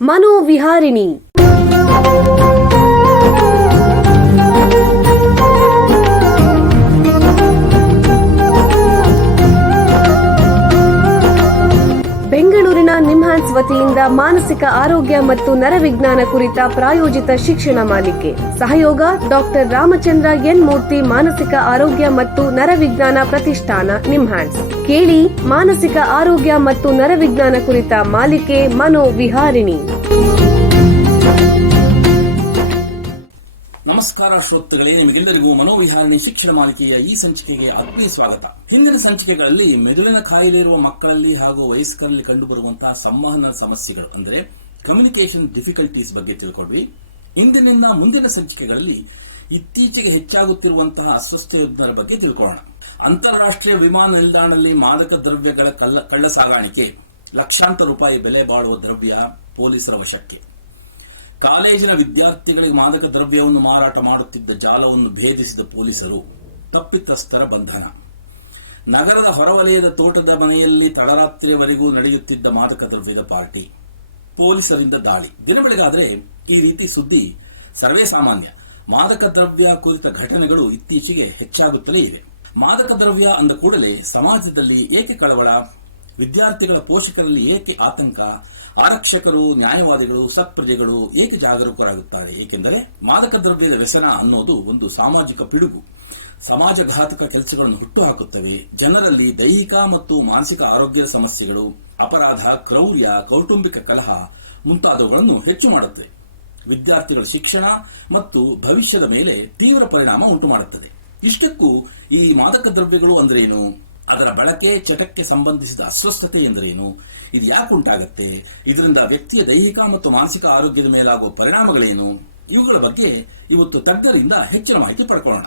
ಮನೋವಿಹಾರಿಣಿ. ಬೆಂಗಳೂರಿನ ನಿಮ್ಹಾನ್ಸ್ ವತಿಯಿಂದ ಮಾನಸಿಕ ಆರೋಗ್ಯ ಮತ್ತು ನರವಿಜ್ಞಾನ ಕುರಿತ ಪ್ರಾಯೋಜಿತ ಶಿಕ್ಷಣ ಮಾಲಿಕೆ. ಸಹಯೋಗ ಡಾಕ್ಟರ್ ರಾಮಚಂದ್ರ ಎನ್ ಮೂರ್ತಿ, ಮಾನಸಿಕ ಆರೋಗ್ಯ ಮತ್ತು ನರವಿಜ್ಞಾನ ಪ್ರತಿಷ್ಠಾನ, ನಿಮ್ಹಾನ್ಸ್. ಕೇಳಿ ಮಾನಸಿಕ ಆರೋಗ್ಯ ಮತ್ತು ನರವಿಜ್ಞಾನ ಕುರಿತ ಮಾಲಿಕೆ ಮನೋವಿಹಾರಿಣಿ. ನಮಸ್ಕಾರ ಶ್ರೋತೃಗಳೇ, ನಿಮಗೆಲ್ಲರಿಗೂ ಮನೋವಿಹಾರಣೆ ಶಿಕ್ಷಣ ಮಾಲಿಕೆಯ ಈ ಸಂಚಿಕೆಗೆ ಆತ್ಮೀಯ ಸ್ವಾಗತ. ಹಿಂದಿನ ಸಂಚಿಕೆಗಳಲ್ಲಿ ಮೆದುಳಿನ ಕಾಯಿಲೆ ಇರುವ ಮಕ್ಕಳಲ್ಲಿ ಹಾಗೂ ವಯಸ್ಕರಲ್ಲಿ ಕಂಡುಬರುವಂತಹ ಸಂವಹನ ಸಮಸ್ಯೆಗಳು ಅಂದರೆ ಕಮ್ಯುನಿಕೇಷನ್ ಡಿಫಿಕಲ್ಟೀಸ್ ಬಗ್ಗೆ ತಿಳ್ಕೊಂಡ್ವಿ. ಇಂದಿನಿಂದ ಮುಂದಿನ ಸಂಚಿಕೆಗಳಲ್ಲಿ ಇತ್ತೀಚೆಗೆ ಹೆಚ್ಚಾಗುತ್ತಿರುವಂತಹ ಅಸ್ವಸ್ಥತೆಯ ಬಗ್ಗೆ ತಿಳ್ಕೊಳ್ಳೋಣ. ಅಂತಾರಾಷ್ಟ್ರೀಯ ವಿಮಾನ ನಿಲ್ದಾಣದಲ್ಲಿ ಮಾದಕ ದ್ರವ್ಯಗಳ ಕಳ್ಳ ಸಾಗಾಣಿಕೆ, ಲಕ್ಷಾಂತರ ರೂಪಾಯಿ ಬೆಲೆ ಬಾಳುವ ದ್ರವ್ಯ ಪೊಲೀಸರ ವಶಕ್ಕೆ. ಕಾಲೇಜಿನ ವಿದ್ಯಾರ್ಥಿಗಳಿಗೆ ಮಾದಕ ದ್ರವ್ಯವನ್ನು ಮಾರಾಟ ಮಾಡುತ್ತಿದ್ದ ಜಾಲವನ್ನು ಭೇದಿಸಿದ ಪೊಲೀಸರು, ತಪ್ಪಿತಸ್ಥರ ಬಂಧನ. ನಗರದ ಹೊರವಲಯದ ತೋಟದ ಮನೆಯಲ್ಲಿ ತಡರಾತ್ರಿಯವರೆಗೂ ನಡೆಯುತ್ತಿದ್ದ ಮಾದಕ ದ್ರವ್ಯದ ಪಾರ್ಟಿ, ಪೊಲೀಸರಿಂದ ದಾಳಿ. ದಿನ ಬೆಳಗಾದರೆ ಈ ರೀತಿ ಸುದ್ದಿ ಸರ್ವೇ ಸಾಮಾನ್ಯ. ಮಾದಕ ದ್ರವ್ಯ ಕುರಿತ ಘಟನೆಗಳು ಇತ್ತೀಚೆಗೆ ಹೆಚ್ಚಾಗುತ್ತಲೇ ಇವೆ. ಮಾದಕ ದ್ರವ್ಯ ಅಂದ ಕೂಡಲೇ ಸಮಾಜದಲ್ಲಿ ಏಕೆ ಕಳವಳ, ವಿದ್ಯಾರ್ಥಿಗಳ ಪೋಷಕರಲ್ಲಿ ಏಕೆ ಆತಂಕ, ಆರಕ್ಷಕರು, ನ್ಯಾಯವಾದಿಗಳು, ಸತ್ಪ್ರಜೆಗಳು ಏಕೆ ಜಾಗರೂಕರಾಗುತ್ತಾರೆ? ಏಕೆಂದರೆ ಮಾದಕ ದ್ರವ್ಯದ ವ್ಯಸನ ಅನ್ನೋದು ಒಂದು ಸಾಮಾಜಿಕ ಪಿಡುಗು. ಸಮಾಜಘಾತಕ ಕೆಲಸಗಳನ್ನು ಹುಟ್ಟುಹಾಕುತ್ತವೆ. ಜನರಲ್ಲಿ ದೈಹಿಕ ಮತ್ತು ಮಾನಸಿಕ ಆರೋಗ್ಯದ ಸಮಸ್ಯೆಗಳು, ಅಪರಾಧ, ಕ್ರೌರ್ಯ, ಕೌಟುಂಬಿಕ ಕಲಹ ಮುಂತಾದವುಗಳನ್ನು ಹೆಚ್ಚು ಮಾಡುತ್ತವೆ. ವಿದ್ಯಾರ್ಥಿಗಳ ಶಿಕ್ಷಣ ಮತ್ತು ಭವಿಷ್ಯದ ಮೇಲೆ ತೀವ್ರ ಪರಿಣಾಮ ಉಂಟು ಮಾಡುತ್ತದೆ. ಇಷ್ಟಕ್ಕೂ ಈ ಮಾದಕ ದ್ರವ್ಯಗಳು ಅಂದ್ರೇನು, ಅದರ ಬಳಕೆ ಚಟಕ್ಕೆ ಸಂಬಂಧಿಸಿದ ಅಸ್ವಸ್ಥತೆ ಎಂದರೇನು, ಇದು ಯಾಕೆ ಉಂಟಾಗುತ್ತೆ, ಇದರಿಂದ ವ್ಯಕ್ತಿಯ ದೈಹಿಕ ಮತ್ತು ಮಾನಸಿಕ ಆರೋಗ್ಯದ ಮೇಲಾಗುವ ಪರಿಣಾಮಗಳೇನು, ಇವುಗಳ ಬಗ್ಗೆ ಇವತ್ತು ತಜ್ಞರಿಂದ ಹೆಚ್ಚಿನ ಮಾಹಿತಿ ಪಡ್ಕೊಳ್ಳೋಣ.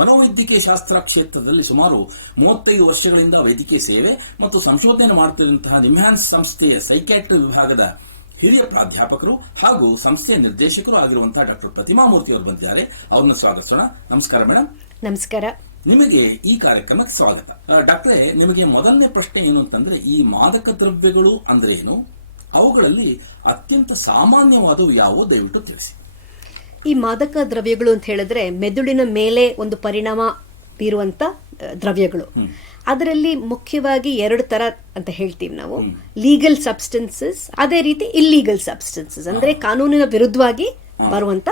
ಮನೋವೈದ್ಯಕೀಯ ಶಾಸ್ತ್ರ ಕ್ಷೇತ್ರದಲ್ಲಿ ಸುಮಾರು 35 ವರ್ಷಗಳಿಂದ ವೈದ್ಯಕೀಯ ಸೇವೆ ಮತ್ತು ಸಂಶೋಧನೆ ಮಾಡುತ್ತಿರುವಂತಹ ನಿಮ್ಹಾನ್ಸ್ ಸಂಸ್ಥೆಯ ಸೈಕ್ಯಾಟ್ರಿ ವಿಭಾಗದ ಹಿರಿಯ ಪ್ರಾಧ್ಯಾಪಕರು ಹಾಗೂ ಸಂಸ್ಥೆಯ ನಿರ್ದೇಶಕರು ಆಗಿರುವಂತಹ ಡಾಕ್ಟರ್ ಪ್ರತಿಮಾ ಮೂರ್ತಿ ಅವರು ಬಂದಿದ್ದಾರೆ. ಅವ್ರನ್ನ ಸ್ವಾಗತಿಸೋಣ. ನಮಸ್ಕಾರ ಮೇಡಮ್. ನಮಸ್ಕಾರ. ನಿಮಗೆ ಈ ಕಾರ್ಯಕ್ರಮಕ್ಕೆ ಸ್ವಾಗತ. ಡಾಕ್ಟ್ರೇ, ನಿಮಗೆ ಮೊದಲನೇ ಪ್ರಶ್ನೆ ಏನು ಅಂತಂದ್ರೆ, ಈ ಮಾದಕ ದ್ರವ್ಯಗಳು ಅಂದ್ರೆ ಏನು, ಅವುಗಳಲ್ಲಿ ಅತ್ಯಂತ ಸಾಮಾನ್ಯವಾದವು ಯಾವುವು, ದಯವಿಟ್ಟು ತಿಳಿಸಿ. ಈ ಮಾದಕ ದ್ರವ್ಯಗಳು ಅಂತ ಹೇಳಿದ್ರೆ ಮೆದುಳಿನ ಮೇಲೆ ಒಂದು ಪರಿಣಾಮ ಬೀರುವಂತ ದ್ರವ್ಯಗಳು. ಅದರಲ್ಲಿ ಮುಖ್ಯವಾಗಿ 2 ತರ ಅಂತ ಹೇಳ್ತೀವಿ ನಾವು. ಲೀಗಲ್ ಸಬ್ಸ್ಟೆನ್ಸಸ್, ಅದೇ ರೀತಿ ಇಲ್ಲೀಗಲ್ ಸಬ್ಸ್ಟೆನ್ಸಸ್, ಅಂದ್ರೆ ಕಾನೂನಿನ ವಿರುದ್ಧವಾಗಿ ಬರುವಂತ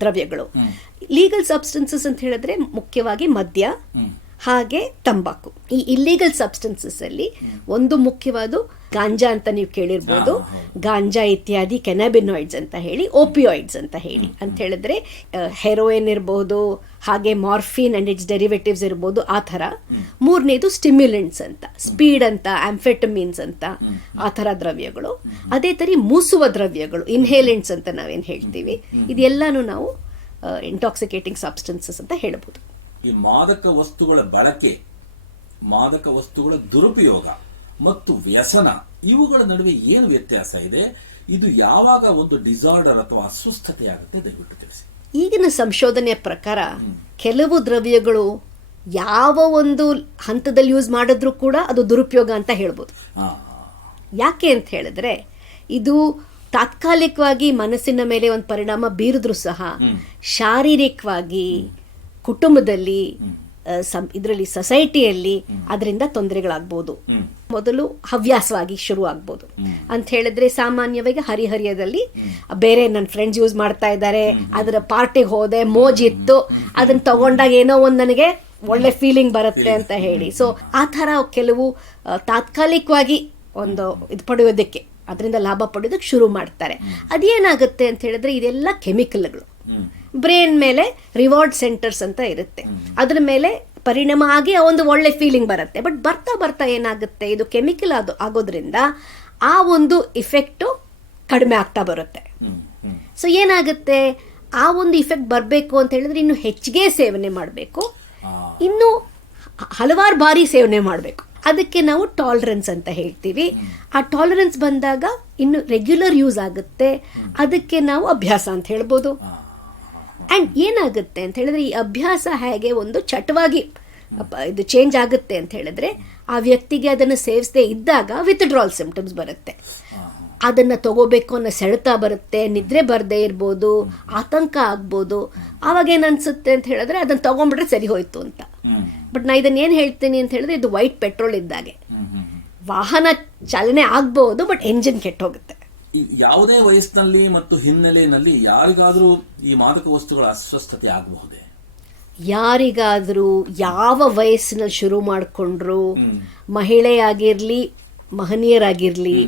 ದ್ರವ್ಯಗಳು. ಲೀಗಲ್ ಸಬ್ಸ್ಟೆನ್ಸಸ್ ಅಂತ ಹೇಳಿದ್ರೆ ಮುಖ್ಯವಾಗಿ ಮದ್ಯ ಹಾಗೆ ತಂಬಾಕು. ಈ ಇಲ್ಲೀಗಲ್ ಸಬ್ಸ್ಟೆನ್ಸಸ್ ಅಲ್ಲಿ ಒಂದು ಮುಖ್ಯವಾದ ಗಾಂಜಾ ಅಂತ ನೀವು ಕೇಳಿರ್ಬೋದು. ಗಾಂಜಾ ಇತ್ಯಾದಿ ಕೆನಾಬಿನಾಯ್ಡ್ಸ್ ಅಂತ ಹೇಳಿ, ಓಪಿಯಾಯ್ಡ್ಸ್ ಅಂತ ಹೇಳಿ ಅಂತ ಹೇಳಿದ್ರೆ ಹೆರೋಯಿನ್ ಇರಬಹುದು, ಹಾಗೆ ಮಾರ್ಫಿನ್ ಅಂಡ್ ಇಟ್ಸ್ ಡೆರಿವೇಟಿವ್ಸ್ ಇರಬಹುದು, ಆ ಥರ. ಮೂರನೇದು ಸ್ಟಿಮ್ಯುಲೆಂಟ್ಸ್ ಅಂತ, ಸ್ಪೀಡ್ ಅಂತ, ಆಂಫೆಟಮಿನ್ಸ್ ಅಂತ, ಆ ಥರ ದ್ರವ್ಯಗಳು. ಅದೇ ತರ ಮೂಸುವ ದ್ರವ್ಯಗಳು, ಇನ್ಹೇಲೆಂಟ್ಸ್ ಅಂತ ನಾವೇನು ಹೇಳ್ತೀವಿ, ಇದೆಲ್ಲಾನು ನಾವು ಇಂಟಾಕ್ಸಿಕೇಟಿಂಗ್ ಸಬ್ಸ್ಟೆನ್ಸಸ್ ಅಂತ ಹೇಳಬಹುದು. ಈ ಮಾದಕ ವಸ್ತುಗಳ ಬಳಕೆ, ಮಾದಕ ವಸ್ತುಗಳ ದುರುಪಯೋಗ ಮತ್ತು ವ್ಯಸನ, ಇವುಗಳ ನಡುವೆ ಏನು ವ್ಯತ್ಯಾಸ ಇದೆ? ಇದು ಯಾವಾಗ ಒಂದು ಡಿಸಾರ್ಡರ್ ಅಥವಾ ಅಸ್ವಸ್ಥತೆ ಆಗುತ್ತೆ, ದಯವಿಟ್ಟು ತಿಳಿಸಿ. ಈಗಿನ ಸಂಶೋಧನೆಯ ಪ್ರಕಾರ ಕೆಲವು ದ್ರವ್ಯಗಳು ಯಾವ ಒಂದು ಹಂತದಲ್ಲಿ ಯೂಸ್ ಮಾಡಿದ್ರೂ ಕೂಡ ಅದು ದುರುಪಯೋಗ ಅಂತ ಹೇಳ್ಬೋದು. ಯಾಕೆ ಅಂತ ಹೇಳಿದ್ರೆ, ಇದು ತಾತ್ಕಾಲಿಕವಾಗಿ ಮನಸ್ಸಿನ ಮೇಲೆ ಒಂದು ಪರಿಣಾಮ ಬೀರಿದ್ರೂ ಸಹ ಶಾರೀರಿಕವಾಗಿ ಕುಟುಂಬದಲ್ಲಿ, ಇದರಲ್ಲಿ ಸೊಸೈಟಿಯಲ್ಲಿ ಅದರಿಂದ ತೊಂದರೆಗಳಾಗ್ಬೋದು. ಮೊದಲು ಹವ್ಯಾಸವಾಗಿ ಶುರು ಆಗ್ಬೋದು ಅಂತ ಹೇಳಿದ್ರೆ, ಸಾಮಾನ್ಯವಾಗಿ ಹರಿಹರಿಯದಲ್ಲಿ ಬೇರೆ ನನ್ನ ಫ್ರೆಂಡ್ಸ್ ಯೂಸ್ ಮಾಡ್ತಾ ಇದ್ದಾರೆ, ಅದರ ಪಾರ್ಟಿಗೆ ಹೋದೆ, ಮೋಜಿತ್ತು, ಅದನ್ನ ತಗೊಂಡಾಗ ಏನೋ ಒಂದು ನನಗೆ ಒಳ್ಳೆ ಫೀಲಿಂಗ್ ಬರುತ್ತೆ ಅಂತ ಹೇಳಿ, ಸೊ ಆ ಥರ ಕೆಲವು ತಾತ್ಕಾಲಿಕವಾಗಿ ಒಂದು ಇದು ಪಡೆಯೋದಕ್ಕೆ, ಅದರಿಂದ ಲಾಭ ಪಡೆಯೋದಕ್ಕೆ ಶುರು ಮಾಡ್ತಾರೆ. ಅದೇನಾಗುತ್ತೆ ಅಂತ ಹೇಳಿದ್ರೆ, ಇದೆಲ್ಲ ಕೆಮಿಕಲ್ಗಳು ಬ್ರೈನ್ ಮೇಲೆ ರಿವಾರ್ಡ್ ಸೆಂಟರ್ಸ್ ಅಂತ ಇರುತ್ತೆ, ಅದ್ರ ಮೇಲೆ ಪರಿಣಾಮ ಆಗಿ ಒಂದು ಒಳ್ಳೆ ಫೀಲಿಂಗ್ ಬರುತ್ತೆ. ಬಟ್ ಬರ್ತಾ ಬರ್ತಾ ಏನಾಗುತ್ತೆ, ಇದು ಕೆಮಿಕಲ್ ಆಗೋದ್ರಿಂದ ಆ ಒಂದು ಇಫೆಕ್ಟು ಕಡಿಮೆ ಆಗ್ತಾ ಬರುತ್ತೆ. ಸೊ ಏನಾಗುತ್ತೆ, ಆ ಒಂದು ಇಫೆಕ್ಟ್ ಬರಬೇಕು ಅಂತ ಹೇಳಿದ್ರೆ ಇನ್ನು ಹೆಚ್ಚಿಗೆ ಸೇವನೆ ಮಾಡಬೇಕು, ಇನ್ನು ಹಲವಾರು ಬಾರಿ ಸೇವನೆ ಮಾಡಬೇಕು. ಅದಕ್ಕೆ ನಾವು ಟಾಲರೆನ್ಸ್ ಅಂತ ಹೇಳ್ತೀವಿ. ಆ ಟಾಲರೆನ್ಸ್ ಬಂದಾಗ ಇನ್ನು ರೆಗ್ಯುಲರ್ ಯೂಸ್ ಆಗುತ್ತೆ, ಅದಕ್ಕೆ ನಾವು ಅಭ್ಯಾಸ ಅಂತ ಹೇಳ್ಬೋದು. ಆ್ಯಂಡ್ ಏನಾಗುತ್ತೆ ಅಂತ ಹೇಳಿದ್ರೆ, ಈ ಅಭ್ಯಾಸ ಹೇಗೆ ಒಂದು ಚಟವಾಗಿ ಇದು ಚೇಂಜ್ ಆಗುತ್ತೆ ಅಂತ ಹೇಳಿದ್ರೆ, ಆ ವ್ಯಕ್ತಿಗೆ ಅದನ್ನು ಸೇವಿಸದೇ ಇದ್ದಾಗ ವಿತ್ಡ್ರಾಲ್ ಸಿಂಪ್ಟಮ್ಸ್ ಬರುತ್ತೆ. ಅದನ್ನು ತಗೋಬೇಕು ಅನ್ನೋ ಸೆಳೆತ ಬರುತ್ತೆ, ನಿದ್ರೆ ಬರದೇ ಇರ್ಬೋದು, ಆತಂಕ ಆಗ್ಬೋದು. ಆವಾಗ ಏನು ಅನಿಸುತ್ತೆ ಅಂತ ಹೇಳಿದ್ರೆ ಅದನ್ನು ತಗೊಂಡ್ಬಿಟ್ರೆ ಸರಿ ಹೋಯ್ತು ಅಂತ. ಬಟ್ ನಾ ಇದನ್ನು ಏನು ಹೇಳ್ತೀನಿ ಅಂತ ಹೇಳಿದ್ರೆ, ಇದು ವೈಟ್ ಪೆಟ್ರೋಲ್ ಇದ್ದಾಗೆ. ವಾಹನ ಚಾಲನೆ ಆಗ್ಬೋದು, ಬಟ್ ಎಂಜಿನ್ ಕೆಟ್ಟೋಗುತ್ತೆ. ಯಾವುದೇ ವಯಸ್ಸಿನಲ್ಲಿ ಮತ್ತು ಹಿನ್ನೆಲೆಯಲ್ಲಿ ಯಾರಿಗಾದರೂ ಈ ಮಾದಕ ವಸ್ತುಗಳ ಅಸ್ವಸ್ಥತೆ ಆಗಬಹುದೇ? ಯಾರಿಗಾದರೂ ಯಾವ ವಯಸ್ಸಿನಲ್ಲಿ ಶುರು ಮಾಡಿಕೊಂಡ್ರು, ಮಹಿಳೆಯಾಗಿರಲಿ ಮಹನೀಯರಾಗಿರಲಿ,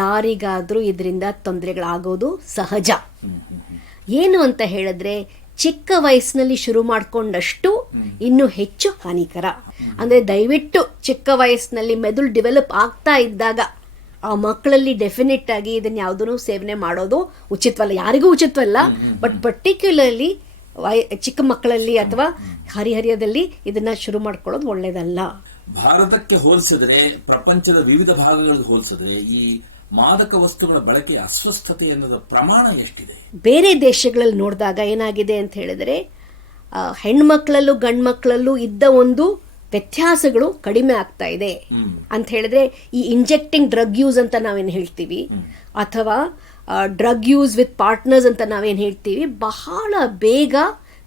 ಯಾರಿಗಾದರೂ ಇದರಿಂದ ತೊಂದರೆಗಳಾಗೋದು ಸಹಜ. ಏನು ಅಂತ ಹೇಳಿದ್ರೆ, ಚಿಕ್ಕ ವಯಸ್ಸಿನಲ್ಲಿ ಶುರು ಮಾಡಿಕೊಂಡಷ್ಟು ಇನ್ನೂ ಹೆಚ್ಚು ಹಾನಿಕರ. ಅಂದರೆ ದಯವಿಟ್ಟು ಚಿಕ್ಕ ವಯಸ್ಸಿನಲ್ಲಿ ಮೆದುಳು ಡೆವಲಪ್ ಆಗ್ತಾ ಇದ್ದಾಗ ಆ ಮಕ್ಕಳಲ್ಲಿ ಡೆಫಿನೆಟ್ ಆಗಿ ಇದನ್ನು ಯಾವುದೂ ಸೇವನೆ ಮಾಡೋದು ಉಚಿತವಲ್ಲ, ಯಾರಿಗೂ ಉಚಿತವಲ್ಲ. ಬಟ್ ಪರ್ಟಿಕ್ಯುಲರ್ಲಿ ಚಿಕ್ಕ ಮಕ್ಕಳಲ್ಲಿ ಅಥವಾ ಹರಿಹರಿಯದಲ್ಲಿ ಇದನ್ನ ಶುರು ಮಾಡ್ಕೊಳ್ಳೋದು ಒಳ್ಳೇದಲ್ಲ. ಭಾರತಕ್ಕೆ ಹೋಲಿಸಿದ್ರೆ, ಪ್ರಪಂಚದ ವಿವಿಧ ಭಾಗಗಳಿಗೆ ಹೋಲಿಸಿದ್ರೆ ಈ ಮಾದಕ ವಸ್ತುಗಳ ಬಳಕೆ ಅಸ್ವಸ್ಥತೆ ಅನ್ನೋದ ಪ್ರಮಾಣ ಎಷ್ಟಿದೆ? ಬೇರೆ ದೇಶಗಳಲ್ಲಿ ನೋಡಿದಾಗ ಏನಾಗಿದೆ ಅಂತ ಹೇಳಿದ್ರೆ, ಹೆಣ್ಮಕ್ಳಲ್ಲೂ ಗಂಡು ಮಕ್ಕಳಲ್ಲೂ ಇದ್ದ ಒಂದು ವ್ಯತ್ಯಾಸಗಳು ಕಡಿಮೆ ಆಗ್ತಾ ಇದೆ ಅಂತ ಹೇಳಿದ್ರೆ, ಈ ಇಂಜೆಕ್ಟಿಂಗ್ ಡ್ರಗ್ ಯೂಸ್ ಅಂತ ನಾವೇನು ಹೇಳ್ತೀವಿ, ಅಥವಾ ಡ್ರಗ್ ಯೂಸ್ ವಿತ್ ಪಾರ್ಟ್ನರ್ಸ್ ಅಂತ ನಾವೇನು ಹೇಳ್ತೀವಿ, ಬಹಳ ಬೇಗ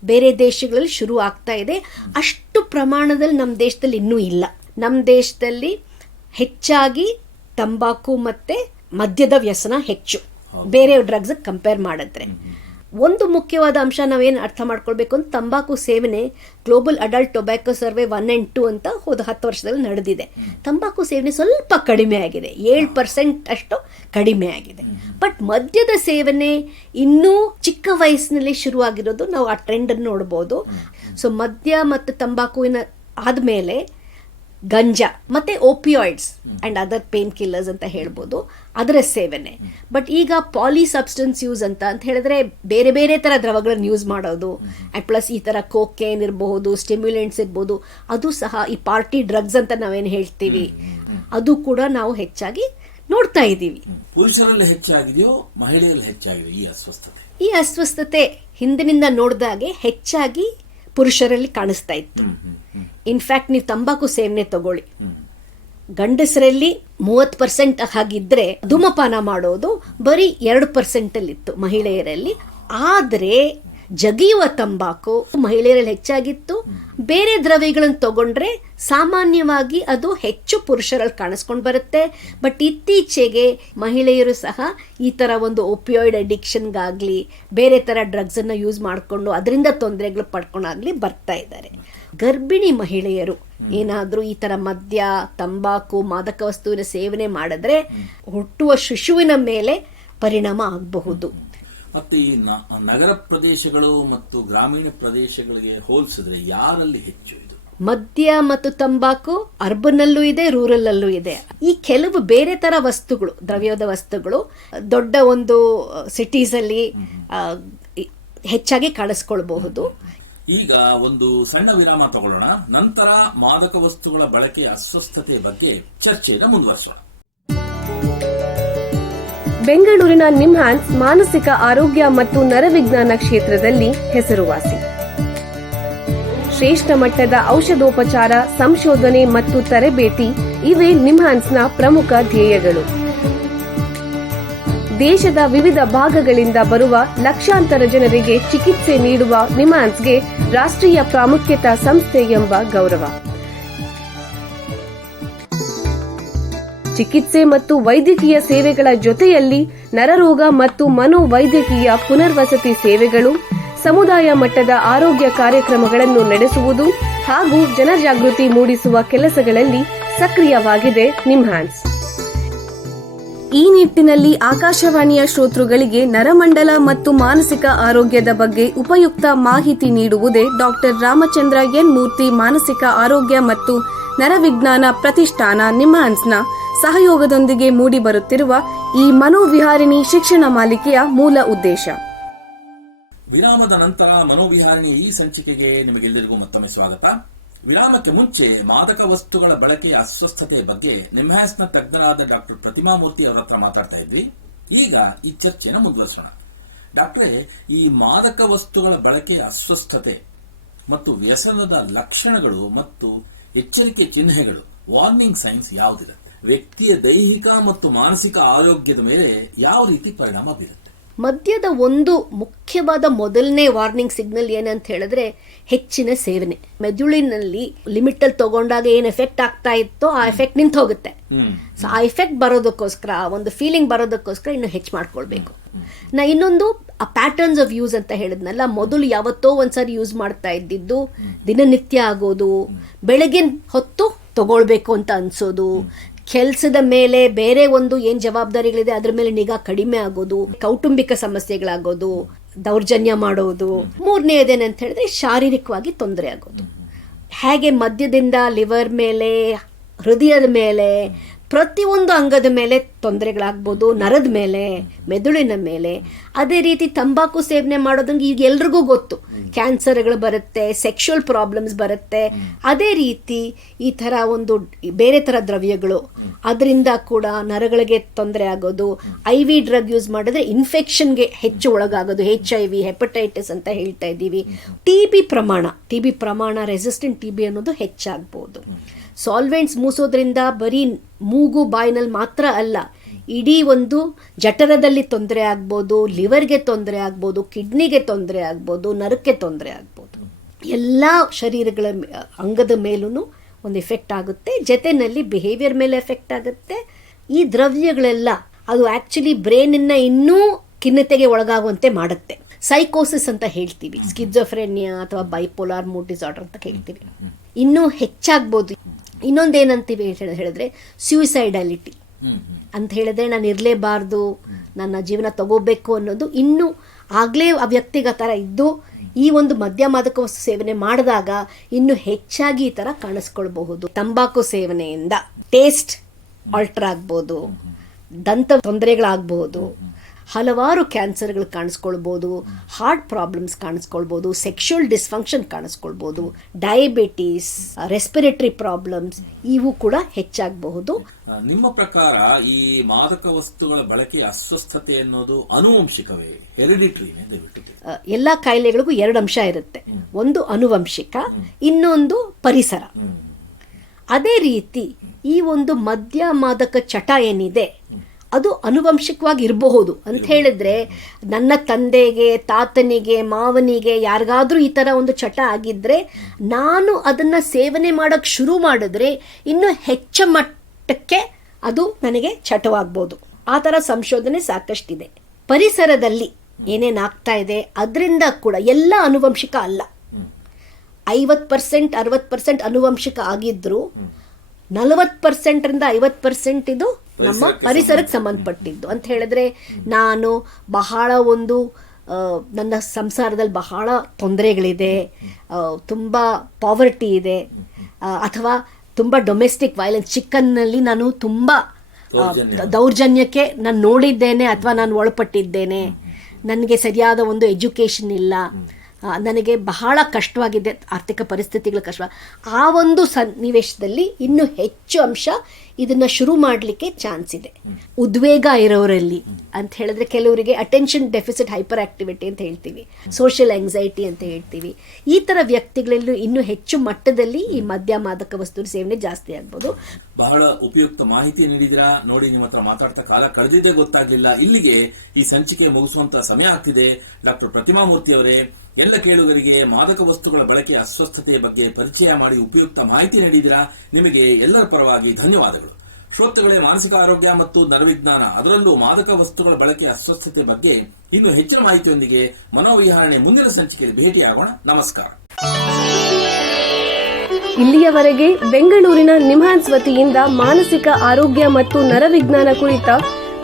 ಬೇರೆ ದೇಶಗಳಲ್ಲಿ ಶುರು ಆಗ್ತಾ ಇದೆ. ಅಷ್ಟು ಪ್ರಮಾಣದಲ್ಲಿ ನಮ್ಮ ದೇಶದಲ್ಲಿ ಇನ್ನೂ ಇಲ್ಲ. ನಮ್ಮ ದೇಶದಲ್ಲಿ ಹೆಚ್ಚಾಗಿ ತಂಬಾಕು ಮತ್ತು ಮದ್ಯದ ವ್ಯಸನ ಹೆಚ್ಚು ಬೇರೆ ಡ್ರಗ್ಸ್ ಕಂಪೇರ್ ಮಾಡಿದ್ರೆ. ಒಂದು ಮುಖ್ಯವಾದ ಅಂಶ ನಾವೇನು ಅರ್ಥ ಮಾಡ್ಕೊಳ್ಬೇಕು ಅಂತ, ತಂಬಾಕು ಸೇವನೆ global adult tobacco survey 1 and 2 ಅಂತ ಹೋದ 10 ವರ್ಷದಲ್ಲಿ ನಡೆದಿದೆ. ತಂಬಾಕು ಸೇವನೆ ಸ್ವಲ್ಪ ಕಡಿಮೆ ಆಗಿದೆ, 7% ಅಷ್ಟು ಕಡಿಮೆ ಆಗಿದೆ. ಬಟ್ ಮದ್ಯದ ಸೇವನೆ ಇನ್ನೂ ಚಿಕ್ಕ ವಯಸ್ಸಿನಲ್ಲಿ ಶುರುವಾಗಿರೋದು ನಾವು ಆ ಟ್ರೆಂಡನ್ನು ನೋಡ್ಬೋದು. ಸೊ ಮದ್ಯ ಮತ್ತು ತಂಬಾಕುವಿನ ಆದಮೇಲೆ ಗಂಜಾ ಮತ್ತು opioids and other pain killers ಅಂತ ಹೇಳ್ಬೋದು, ಅದರ ಸೇವನೆ. ಬಟ್ ಈಗ ಪಾಲಿ ಸಬ್ಸ್ಟೆನ್ಸ್ ಯೂಸ್ ಅಂತ ಹೇಳಿದ್ರೆ ಬೇರೆ ಬೇರೆ ಥರ ದ್ರವಗಳನ್ನು ಯೂಸ್ ಮಾಡೋದು, ಆ್ಯಂಡ್ ಪ್ಲಸ್ ಈ ಥರ ಕೋಕೇನ್ ಇರಬಹುದು, ಸ್ಟಿಮ್ಯುಲೆಂಟ್ಸ್ ಇರ್ಬೋದು, ಅದು ಸಹ ಈ ಪಾರ್ಟಿ ಡ್ರಗ್ಸ್ ಅಂತ ನಾವೇನು ಹೇಳ್ತೀವಿ, ಅದು ಕೂಡ ನಾವು ಹೆಚ್ಚಾಗಿ ನೋಡ್ತಾ ಇದ್ದೀವಿ. ಪುರುಷರಲ್ಲಿ ಹೆಚ್ಚಾಗಿದೆಯೋ ಮಹಿಳೆಯರಲ್ಲಿ ಹೆಚ್ಚಾಗಿದೆ ಈ ಅಸ್ವಸ್ಥತೆ? ಈ ಅಸ್ವಸ್ಥತೆ ಹಿಂದಿನಿಂದ ನೋಡಿದಾಗೆ ಹೆಚ್ಚಾಗಿ ಪುರುಷರಲ್ಲಿ ಕಾಣಿಸ್ತಾ ಇತ್ತು. ಇನ್ಫ್ಯಾಕ್ಟ್ ನೀವು ತಂಬಾಕು ಸೇವನೆ ತಗೊಳ್ಳಿ, ಗಂಡಸರಲ್ಲಿ 30% ಹಾಗಿದ್ರೆ ಧೂಮಪಾನ ಮಾಡೋದು ಬರೀ 2% ಅಲ್ಲಿತ್ತು ಮಹಿಳೆಯರಲ್ಲಿ. ಆದರೆ ಜಗಿಯುವ ತಂಬಾಕು ಮಹಿಳೆಯರಲ್ಲಿ ಹೆಚ್ಚಾಗಿತ್ತು. ಬೇರೆ ದ್ರವ್ಯಗಳನ್ನು ತಗೊಂಡ್ರೆ ಸಾಮಾನ್ಯವಾಗಿ ಅದು ಹೆಚ್ಚು ಪುರುಷರಲ್ಲಿ ಕಾಣಿಸ್ಕೊಂಡು ಬರುತ್ತೆ. ಬಟ್ ಇತ್ತೀಚೆಗೆ ಮಹಿಳೆಯರು ಸಹ ಈ ಥರ ಒಂದು ಓಪಿಯಾಯ್ಡ್ ಅಡಿಕ್ಷನ್ಗಾಗಲಿ ಬೇರೆ ಥರ ಡ್ರಗ್ಸನ್ನು ಯೂಸ್ ಮಾಡಿಕೊಂಡು ಅದರಿಂದ ತೊಂದರೆಗಳು ಪಡ್ಕೊಂಡಾಗಲಿ ಬರ್ತಾ ಇದ್ದಾರೆ. ಗರ್ಭಿಣಿ ಮಹಿಳೆಯರು ಏನಾದರೂ ಈ ಥರ ಮದ್ಯ, ತಂಬಾಕು, ಮಾದಕ ವಸ್ತುವಿನ ಸೇವನೆ ಮಾಡಿದ್ರೆ ಹುಟ್ಟುವ ಶಿಶುವಿನ ಮೇಲೆ ಪರಿಣಾಮ ಆಗಬಹುದು. ಮತ್ತು ಈ ನಗರ ಪ್ರದೇಶಗಳು ಮತ್ತು ಗ್ರಾಮೀಣ ಪ್ರದೇಶಗಳಿಗೆ ಹೋಲಿಸಿದ್ರೆ ಯಾರಲ್ಲಿ ಹೆಚ್ಚು ಇದು? ಮದ್ಯ ಮತ್ತು ತಂಬಾಕು ಅರ್ಬನ್ನಲ್ಲೂ ಇದೆ, ರೂರಲ್ಲೂ ಇದೆ. ಈ ಕೆಲವು ಬೇರೆ ತರ ವಸ್ತುಗಳು, ದ್ರವ್ಯದ ವಸ್ತುಗಳು ದೊಡ್ಡ ಒಂದು ಸಿಟೀಸಲ್ಲಿ ಹೆಚ್ಚಾಗಿ ಕಾಣಿಸ್ಕೊಳ್ಬಹುದು. ಈಗ ಒಂದು ಸಣ್ಣ ವಿರಾಮ ತಗೊಳ್ಳೋಣ. ನಂತರ ಮಾದಕ ವಸ್ತುಗಳ ಬಳಕೆ ಅಸ್ವಸ್ಥತೆ ಬಗ್ಗೆ ಚರ್ಚೆಯನ್ನು ಮುಂದುವರಿಸೋಣ. ಬೆಂಗಳೂರಿನ ನಿಮ್ಹಾನ್ಸ್ ಮಾನಸಿಕ ಆರೋಗ್ಯ ಮತ್ತು ನರವಿಜ್ಞಾನ ಕ್ಷೇತ್ರದಲ್ಲಿ ಹೆಸರುವಾಸಿ. ಶ್ರೇಷ್ಠ ಮಟ್ಟದ ಔಷಧೋಪಚಾರ, ಸಂಶೋಧನೆ ಮತ್ತು ತರಬೇತಿ ಇವೇ ನಿಮ್ಹಾನ್ಸ್ನ ಪ್ರಮುಖ ಧ್ಯೇಯಗಳು. ದೇಶದ ವಿವಿಧ ಭಾಗಗಳಿಂದ ಬರುವ ಲಕ್ಷಾಂತರ ಜನರಿಗೆ ಚಿಕಿತ್ಸೆ ನೀಡುವ ನಿಮ್ಹಾನ್ಸ್ಗೆ ರಾಷ್ಟ್ರೀಯ ಪ್ರಾಮುಖ್ಯತಾ ಸಂಸ್ಥೆ ಎಂಬ ಗೌರವ. ಚಿಕಿತ್ಸೆ ಮತ್ತು ವೈದ್ಯಕೀಯ ಸೇವೆಗಳ ಜೊತೆಯಲ್ಲಿ ನರರೋಗ ಮತ್ತು ಮನೋವೈದ್ಯಕೀಯ ಪುನರ್ವಸತಿ ಸೇವೆಗಳು, ಸಮುದಾಯ ಮಟ್ಟದ ಆರೋಗ್ಯ ಕಾರ್ಯಕ್ರಮಗಳನ್ನು ನಡೆಸುವುದು ಹಾಗೂ ಜನಜಾಗೃತಿ ಮೂಡಿಸುವ ಕೆಲಸಗಳಲ್ಲಿ ಸಕ್ರಿಯವಾಗಿದೆ ನಿಮ್ಹಾನ್ಸ್. ಈ ನಿಟ್ಟಿನಲ್ಲಿ ಆಕಾಶವಾಣಿಯ ಶ್ರೋತೃಗಳಿಗೆ ನರಮಂಡಲ ಮತ್ತು ಮಾನಸಿಕ ಆರೋಗ್ಯದ ಬಗ್ಗೆ ಉಪಯುಕ್ತ ಮಾಹಿತಿ ನೀಡುವುದೇ ಡಾಕ್ಟರ್ ರಾಮಚಂದ್ರ ಎನ್ ಮೂರ್ತಿ ಮಾನಸಿಕ ಆರೋಗ್ಯ ಮತ್ತು ನರವಿಜ್ಞಾನ ಪ್ರತಿಷ್ಠಾನ ನಿಮ್ಹಾನ್ಸ್ನ ಸಹಯೋಗದೊಂದಿಗೆ ಮೂಡಿಬರುತ್ತಿರುವ ಈ ಮನೋವಿಹಾರಿಣಿ ಶಿಕ್ಷಣ ಮಾಲಿಕೆಯ ಮೂಲ ಉದ್ದೇಶ. ವಿರಾಮದ ನಂತರ ಮನೋವಿಹಾರಿಣಿ ಈ ಸಂಚಿಕೆಗೆ ನಿಮಗೆಲ್ಲರಿಗೂ ಮತ್ತೊಮ್ಮೆ ಸ್ವಾಗತ. ವಿರಾಮಕ್ಕೆ ಮುಂಚೆ ಮಾದಕ ವಸ್ತುಗಳ ಬಳಕೆಯ ಅಸ್ವಸ್ಥತೆ ಬಗ್ಗೆ ನಿಮ್ಹಾನ್ಸ್ನ ತಜ್ಞರಾದ ಡಾಕ್ಟರ್ ಪ್ರತಿಮಾ ಮೂರ್ತಿ ಅವರ ಹತ್ರ ಮಾತಾಡ್ತಾ ಇದ್ವಿ. ಈಗ ಈ ಚರ್ಚೆಯನ್ನು ಮುಂದುವರಿಸೋಣ. ಡಾಕ್ಟ್ರೇ, ಈ ಮಾದಕ ವಸ್ತುಗಳ ಬಳಕೆಯ ಅಸ್ವಸ್ಥತೆ ಮತ್ತು ವ್ಯಸನದ ಲಕ್ಷಣಗಳು ಮತ್ತು ಎಚ್ಚರಿಕೆ ಚಿಹ್ನೆಗಳು, ವಾರ್ನಿಂಗ್ ಸೈನ್ಸ್ ಯಾವುದಿರುತ್ತೆ? ವ್ಯಕ್ತಿಯ ದೈಹಿಕ ಮತ್ತು ಮಾನಸಿಕ ಆರೋಗ್ಯದ ಮೇಲೆ ಯಾವ ರೀತಿ ಪರಿಣಾಮ ಬೀರುತ್ತೆ? ಮದ್ಯದ ಒಂದು ಮುಖ್ಯವಾದ ಮೊದಲನೇ ವಾರ್ನಿಂಗ್ ಸಿಗ್ನಲ್ ಏನಂತ ಹೇಳಿದ್ರೆ ಹೆಚ್ಚಿನ ಸೇವನೆ. ಮೆದುಳಿನಲ್ಲಿ ಲಿಮಿಟ್ ಅಲ್ಲಿ ತಗೊಂಡಾಗ ಏನ್ ಎಫೆಕ್ಟ್ ಆಗ್ತಾ ಇತ್ತೋ ಆ ಎಫೆಕ್ಟ್ ನಿಂತು ಹೋಗುತ್ತೆ. ಸೊ ಆ ಎಫೆಕ್ಟ್ ಬರೋದಕ್ಕೋಸ್ಕರ, ಒಂದು ಫೀಲಿಂಗ್ ಬರೋದಕ್ಕೋಸ್ಕರ ಇನ್ನು ಹೆಚ್ಚು ಮಾಡ್ಕೊಳ್ಬೇಕು. ಇನ್ನೊಂದು ಆ ಪ್ಯಾಟರ್ನ್ಸ್ ಆಫ್ ಯೂಸ್ ಅಂತ ಹೇಳಿದ್ನಲ್ಲ, ಮೊದಲು ಯಾವತ್ತೋ ಒಂದ್ಸರಿ ಯೂಸ್ ಮಾಡ್ತಾ ಇದ್ದಿದ್ದು ದಿನನಿತ್ಯ ಆಗೋದು, ಬೆಳಗಿನ ಹೊತ್ತು ತಗೊಳ್ಬೇಕು ಅಂತ ಅನ್ಸೋದು, ಕೆಲಸದ ಮೇಲೆ ಬೇರೆ ಒಂದು ಏನ್ ಜವಾಬ್ದಾರಿಗಳಿದೆ ಅದ್ರ ಮೇಲೆ ನಿಗಾ ಕಡಿಮೆ ಆಗೋದು, ಕೌಟುಂಬಿಕ ಸಮಸ್ಯೆಗಳಾಗೋದು, ದೌರ್ಜನ್ಯ ಮಾಡೋದು. ಮೂರನೇದೇನಂತ ಹೇಳಿದ್ರೆ ಶಾರೀರಿಕವಾಗಿ ತೊಂದರೆ ಆಗೋದು. ಹೇಗೆ ಮದ್ಯದಿಂದ ಲಿವರ್ ಮೇಲೆ, ಹೃದಯದ ಮೇಲೆ, ಪ್ರತಿಯೊಂದು ಅಂಗದ ಮೇಲೆ ತೊಂದರೆಗಳಾಗ್ಬೋದು, ನರದ ಮೇಲೆ, ಮೆದುಳಿನ ಮೇಲೆ. ಅದೇ ರೀತಿ ತಂಬಾಕು ಸೇವನೆ ಮಾಡೋದಂಗೆ ಈಗ ಎಲ್ರಿಗೂ ಗೊತ್ತು, ಕ್ಯಾನ್ಸರ್ಗಳು ಬರುತ್ತೆ, ಸೆಕ್ಷುವಲ್ ಪ್ರಾಬ್ಲಮ್ಸ್ ಬರುತ್ತೆ. ಅದೇ ರೀತಿ ಈ ಥರ ಒಂದು ಬೇರೆ ಥರ ದ್ರವ್ಯಗಳು, ಅದರಿಂದ ಕೂಡ ನರಗಳಿಗೆ ತೊಂದರೆ ಆಗೋದು. IV ಡ್ರಗ್ ಯೂಸ್ ಮಾಡಿದ್ರೆ ಇನ್ಫೆಕ್ಷನ್ಗೆ ಹೆಚ್ಚು ಒಳಗಾಗೋದು, HIV, ಹೆಪಟೈಟಿಸ್ ಅಂತ ಹೇಳ್ತಾ ಇದ್ದೀವಿ. TB ಪ್ರಮಾಣ, ರೆಸಿಸ್ಟೆಂಟ್ TB ಅನ್ನೋದು ಹೆಚ್ಚಾಗ್ಬೋದು. ಸಾಲ್ವೆಂಟ್ಸ್ ಮೂಸೋದ್ರಿಂದ ಬರೀ ಮೂಗು ಬಾಯಿನಲ್ಲಿ ಮಾತ್ರ ಅಲ್ಲ, ಇಡೀ ಒಂದು ಜಠರದಲ್ಲಿ ತೊಂದರೆ ಆಗ್ಬೋದು, ಲಿವರ್ಗೆ ತೊಂದರೆ ಆಗ್ಬೋದು, ಕಿಡ್ನಿಗೆ ತೊಂದರೆ ಆಗ್ಬೋದು, ನರಕ್ಕೆ ತೊಂದರೆ ಆಗ್ಬೋದು. ಎಲ್ಲ ಶರೀರಗಳ ಅಂಗದ ಮೇಲೂ ಒಂದು ಎಫೆಕ್ಟ್ ಆಗುತ್ತೆ. ಜೊತೆಯಲ್ಲಿ ಬಿಹೇವಿಯರ್ ಮೇಲೆ ಎಫೆಕ್ಟ್ ಆಗುತ್ತೆ. ಈ ದ್ರವ್ಯಗಳೆಲ್ಲ ಅದು ಆ್ಯಕ್ಚುಲಿ ಬ್ರೈನನ್ನು ಇನ್ನೂ ಖಿನ್ನತೆಗೆ ಒಳಗಾಗುವಂತೆ ಮಾಡುತ್ತೆ. ಸೈಕೋಸಿಸ್ ಅಂತ ಹೇಳ್ತೀವಿ, ಸ್ಕಿಜೋಫ್ರೆನಿಯಾ ಅಥವಾ ಬೈಪೋಲಾರ್ ಮೂಡ್ ಡಿಸಾರ್ಡರ್ ಅಂತ ಹೇಳ್ತೀವಿ, ಇನ್ನೂ ಹೆಚ್ಚಾಗ್ಬೋದು. ಇನ್ನೊಂದೇನಂತೀವಿ ಹೇಳಿದ್ರೆ ಸ್ಯೂಸೈಡಾಲಿಟಿ ಅಂತ ಹೇಳಿದ್ರೆ, ನಾನು ಇರಲೇಬಾರ್ದು, ನನ್ನ ಜೀವನ ತಗೋಬೇಕು ಅನ್ನೋದು ಇನ್ನೂ ಆಗಲೇ ಆ ವ್ಯಕ್ತಿಗೆ ಆ ಥರ ಇದ್ದು ಈ ಒಂದು ಮದ್ಯ ಮಾದಕ ವಸ್ತು ಸೇವನೆ ಮಾಡಿದಾಗ ಇನ್ನೂ ಹೆಚ್ಚಾಗಿ ಈ ಥರ ಕಾಣಿಸ್ಕೊಳ್ಬಹುದು. ತಂಬಾಕು ಸೇವನೆಯಿಂದ ಟೇಸ್ಟ್ ಆಲ್ಟರ್ ಆಗ್ಬೋದು, ದಂತ ತೊಂದರೆಗಳಾಗ್ಬೋದು, ಹಲವಾರು ಕ್ಯಾನ್ಸರ್ಗಳು ಕಾಣಿಸ್ಕೊಳ್ಬೋದು, ಹಾರ್ಟ್ ಪ್ರಾಬ್ಲಮ್ಸ್ ಕಾಣಿಸ್ಕೊಳ್ಬೋದು, ಸೆಕ್ಷುವಲ್ ಡಿಸ್ಫಂಕ್ಷನ್ ಕಾಣಿಸ್ಕೊಳ್ಬೋದು, ಡಯಾಬಿಟೀಸ್, ರೆಸ್ಪಿರೇಟರಿ ಪ್ರಾಬ್ಲಮ್ಸ್ ಇವು ಕೂಡ ಹೆಚ್ಚಾಗಬಹುದು. ನಿಮ್ಮ ಪ್ರಕಾರ ಈ ಮಾದಕ ವಸ್ತುಗಳ ಬಳಕೆ ಅಸ್ವಸ್ಥತೆ ಅನ್ನೋದು ಆನುವಂಶಿಕವೇ, ಹೆರಿಡಿಟರಿ? ಎಲ್ಲ ಕಾಯಿಲೆಗಳಿಗೂ 2 ಅಂಶ ಇರುತ್ತೆ, ಒಂದು ಆನುವಂಶಿಕ, ಇನ್ನೊಂದು ಪರಿಸರ. ಅದೇ ರೀತಿ ಈ ಒಂದು ಮದ್ಯ ಮಾದಕ ಚಟ ಏನಿದೆ ಅದು ಆನುವಂಶಿಕವಾಗಿ ಇರಬಹುದು ಅಂತ ಹೇಳಿದ್ರೆ, ನನ್ನ ತಂದೆಗೆ, ತಾತನಿಗೆ, ಮಾವನಿಗೆ ಯಾರಿಗಾದ್ರೂ ಈ ಥರ ಒಂದು ಚಟ ಆಗಿದ್ರೆ ನಾನು ಅದನ್ನು ಸೇವನೆ ಮಾಡೋಕ್ಕೆ ಶುರು ಮಾಡಿದ್ರೆ ಇನ್ನೂ ಹೆಚ್ಚು ಮಟ್ಟಕ್ಕೆ ಅದು ನನಗೆ ಚಟವಾಗ್ಬೋದು. ಆ ಥರ ಸಂಶೋಧನೆ ಸಾಕಷ್ಟಿದೆ. ಪರಿಸರದಲ್ಲಿ ಏನೇನಾಗ್ತಾ ಇದೆ ಅದರಿಂದ ಕೂಡ ಎಲ್ಲ ಆನುವಂಶಿಕ ಅಲ್ಲ. 50% 60% ಆನುವಂಶಿಕ ಆಗಿದ್ರು 40% 50% ಇದು ನಮ್ಮ ಪರಿಸರಕ್ಕೆ ಸಂಬಂಧಪಟ್ಟಿದ್ದು ಅಂತ ಹೇಳಿದ್ರೆ, ನಾನು ಬಹಳ ಒಂದು ನನ್ನ ಸಂಸಾರದಲ್ಲಿ ಬಹಳ ತೊಂದರೆಗಳಿದೆ, ತುಂಬ ಪಾವರ್ಟಿ ಇದೆ, ಅಥವಾ ತುಂಬ ಡೊಮೆಸ್ಟಿಕ್ ವೈಲೆನ್ಸ್, ಚಿಕ್ಕನ್ನಲ್ಲಿ ನಾನು ತುಂಬ ದೌರ್ಜನ್ಯಕ್ಕೆ ನಾನು ನೋಡಿದ್ದೇನೆ ಅಥವಾ ನಾನು ಒಳಪಟ್ಟಿದ್ದೇನೆ, ನನಗೆ ಸರಿಯಾದ ಒಂದು ಎಜುಕೇಷನ್ ಇಲ್ಲ, ನನಗೆ ಬಹಳ ಕಷ್ಟವಾಗಿದೆ, ಆರ್ಥಿಕ ಪರಿಸ್ಥಿತಿಗಳು ಕಷ್ಟ. ಆ ಒಂದು ಸನ್ನಿವೇಶದಲ್ಲಿ ಇನ್ನೂ ಹೆಚ್ಚು ಅಂಶ ಇದನ್ನು ಶುರು ಮಾಡಲಿಕ್ಕೆ ಚಾನ್ಸ್ ಇದೆ. ಉದ್ವೇಗ ಇರೋರಲ್ಲಿ ಅಂತ ಹೇಳಿದ್ರೆ, ಕೆಲವರಿಗೆ ಅಟೆನ್ಷನ್ ಡೆಫಿಸಿಟ್ ಹೈಪರ್ ಆಕ್ಟಿವಿಟಿ ಅಂತ ಹೇಳ್ತೀವಿ, ಸೋಷಿಯಲ್ ಆಂಗ್ಸೈಟಿ ಅಂತ ಹೇಳ್ತೀವಿ. ಈ ಥರ ವ್ಯಕ್ತಿಗಳಲ್ಲೂ ಇನ್ನೂ ಹೆಚ್ಚು ಮಟ್ಟದಲ್ಲಿ ಈ ಮದ್ಯ ಮಾದಕ ವಸ್ತು ಸೇವನೆ ಜಾಸ್ತಿ ಆಗ್ಬೋದು. ಬಹಳ ಉಪಯುಕ್ತ ಮಾಹಿತಿ ನೀಡಿದಿರಾ. ನೋಡಿ, ನಿಮ್ಮ ಹತ್ರ ಮಾತಾಡ್ತಾ ಕಾಲ ಕಳೆದಿದ್ದೇ ಗೊತ್ತಾಗ್ಲಿಲ್ಲ. ಇಲ್ಲಿಗೆ ಈ ಸಂಚಿಕೆ ಮುಗಿಸುವಂತ ಸಮಯ ಆಗ್ತಿದೆ. ಡಾಕ್ಟರ್ ಪ್ರತಿಮಾ ಮೂರ್ತಿ ಅವರೇ, ಎಲ್ಲ ಕೇಳುಗರಿಗೆ ಮಾದಕ ವಸ್ತುಗಳ ಬಳಕೆ ಅಸ್ವಸ್ಥತೆಯ ಬಗ್ಗೆ ಪರಿಚಯ ಮಾಡಿ ಉಪಯುಕ್ತ ಮಾಹಿತಿ ನೀಡಿದಿರಾ. ನಿಮಗೆ ಎಲ್ಲರ ಪರವಾಗಿ ಧನ್ಯವಾದಗಳು. ಶ್ರೋತೃಗಳೇ, ಮಾನಸಿಕ ಆರೋಗ್ಯ ಮತ್ತು ನರವಿಜ್ಞಾನ, ಅದರಲ್ಲೂ ಮಾದಕ ವಸ್ತುಗಳ ಬಳಕೆ ಅಸ್ವಸ್ಥತೆ ಬಗ್ಗೆ ಇನ್ನು ಹೆಚ್ಚಿನ ಮಾಹಿತಿಯೊಂದಿಗೆ ಮನೋವಿಹಾರಣೆ ಮುಂದಿನ ಸಂಚಿಕೆಯಲ್ಲಿ ಭೇಟಿಯಾಗೋಣ. ನಮಸ್ಕಾರ. ಇಲ್ಲಿಯವರೆಗೆ ಬೆಂಗಳೂರಿನ ನಿಮ್ಹಾನ್ಸ್ ವತಿಯಿಂದ ಮಾನಸಿಕ ಆರೋಗ್ಯ ಮತ್ತು ನರವಿಜ್ಞಾನ ಕುರಿತ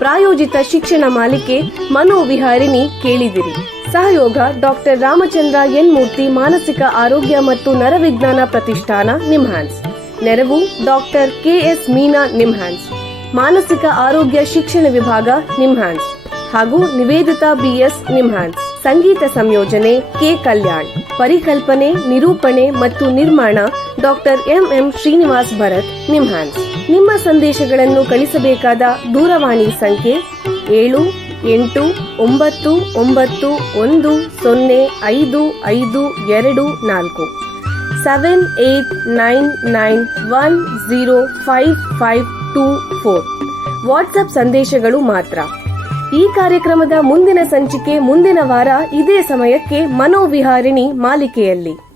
ಪ್ರಾಯೋಜಿತ ಶಿಕ್ಷಣ ಮಾಲಿಕೆ ಮನೋವಿಹಾರಿಣಿ ಕೇಳಿದಿರಿ. ಸಹಯೋಗ ಡಾಕ್ಟರ್ ರಾಮಚಂದ್ರ ಎನ್ ಮೂರ್ತಿ, ಮಾನಸಿಕ ಆರೋಗ್ಯ ಮತ್ತು ನರವಿಜ್ಞಾನ ಪ್ರತಿಷ್ಠಾನ, ನಿಮ್ಹಾನ್ಸ್. ನೆರವು ಡಾಕ್ಟರ್ KS ಮೀನಾ, ನಿಮ್ಹಾನ್ಸ್. ಮಾನಸಿಕ ಆರೋಗ್ಯ ಶಿಕ್ಷಣ ವಿಭಾಗ, ನಿಮ್ಹಾನ್ಸ್ ಹಾಗೂ ನಿವೇದಿತಾ BS, ನಿಮ್ಹಾನ್ಸ್. ಸಂಗೀತ ಸಂಯೋಜನೆ ಕೆ ಕಲ್ಯಾಣ್. ಪರಿಕಲ್ಪನೆ, ನಿರೂಪಣೆ ಮತ್ತು ನಿರ್ಮಾಣ ಡಾಕ್ಟರ್ MM ಶ್ರೀನಿವಾಸ್ ಭರತ್, ನಿಮ್ಹಾನ್ಸ್. ನಿಮ್ಮ ಸಂದೇಶಗಳನ್ನು ಕಳಿಸಬೇಕಾದ ದೂರವಾಣಿ ಸಂಖ್ಯೆ 7891055224 78991055 ವಾಟ್ಸ್ಆಪ್ ಸಂದೇಶಗಳು ಮಾತ್ರ. ಈ ಕಾರ್ಯಕ್ರಮದ ಮುಂದಿನ ಸಂಚಿಕೆ ಮುಂದಿನ ವಾರ ಇದೇ ಸಮಯಕ್ಕೆ ಮನೋವಿಹಾರಿಣಿ ಮಾಲಿಕೆಯಲ್ಲಿ.